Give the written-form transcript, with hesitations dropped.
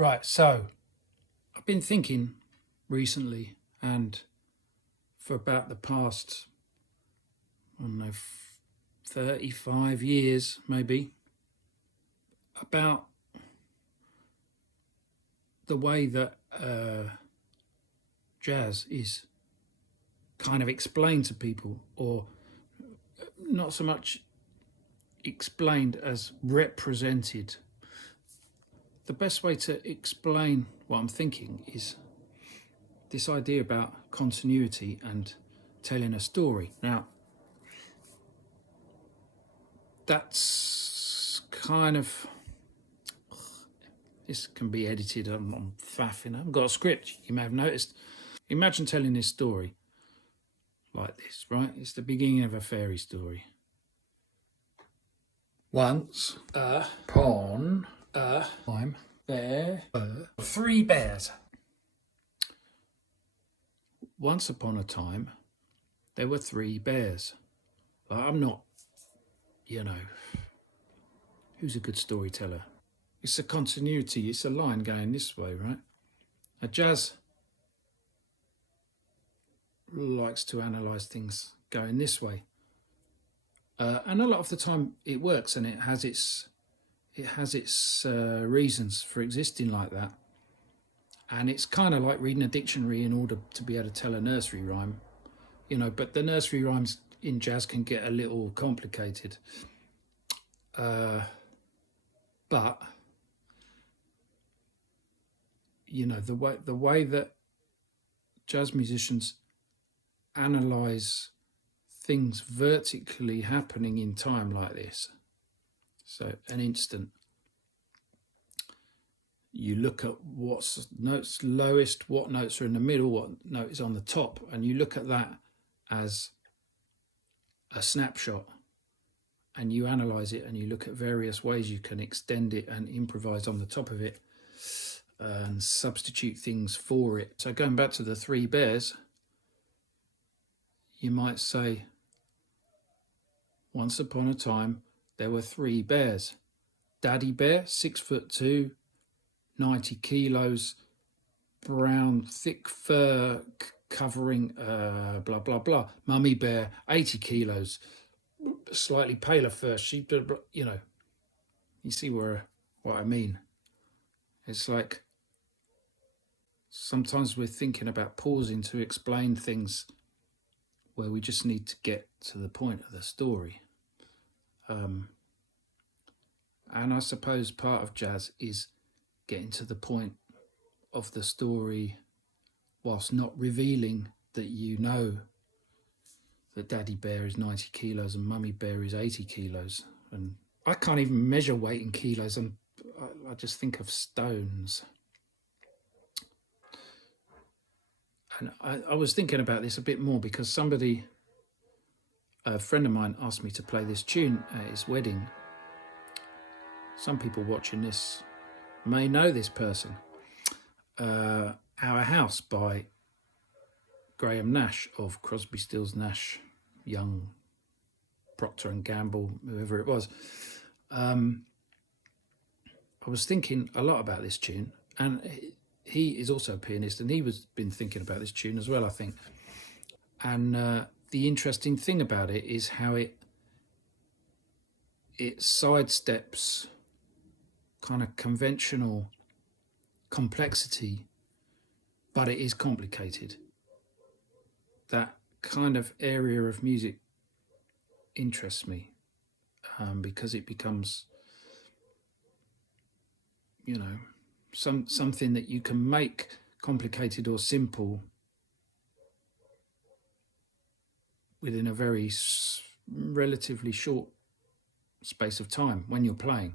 Right, so I've been thinking recently, and for about the past, I don't know, 35 years maybe, about the way that jazz is kind of explained to people, or not so much explained as represented. The best way to explain what I'm thinking is this idea about continuity and telling a story. Now, that's kind of, this can be edited. I'm faffing. I haven't got a script, you may have noticed. Imagine telling this story like this, right? It's the beginning of a fairy story. Once upon a time, there were 3 bears. Once upon a time, there were 3 bears. I'm not, who's a good storyteller? It's a continuity, it's a line going this way, right? A jazz likes to analyse things going this way. And a lot of the time it works, and it has its reasons for existing like that. And it's kind of like reading a dictionary in order to be able to tell a nursery rhyme, but the nursery rhymes in jazz can get a little complicated. But the way that jazz musicians analyze things vertically happening in time like this, so an instant, you look at what's notes lowest, what notes are in the middle, what note is on the top, and you look at that as a snapshot, and you analyze it, and you look at various ways you can extend it and improvise on the top of it and substitute things for it. So going back to the 3 bears, you might say, once upon a time there were 3 bears. Daddy bear, 6'2", 90 kilos, brown, thick fur covering blah blah blah. Mummy bear, 80 kilos, slightly paler fur. She, you see what I mean. It's like sometimes we're thinking about pausing to explain things where we just need to get to the point of the story. And I suppose part of jazz is getting to the point of the story whilst not revealing that that Daddy Bear is 90 kilos and Mummy Bear is 80 kilos. And I can't even measure weight in kilos, and I just think of stones. And I was thinking about this a bit more because a friend of mine asked me to play this tune at his wedding. Some people watching this may know this person. Our House by Graham Nash of Crosby, Stills, Nash, Young, Procter and Gamble, whoever it was. I was thinking a lot about this tune, and he is also a pianist, and he was been thinking about this tune as well, I think. And the interesting thing about it is how it sidesteps kind of conventional complexity, but it is complicated. That kind of area of music interests me because it becomes, something that you can make complicated or simple within a very relatively short space of time when you're playing.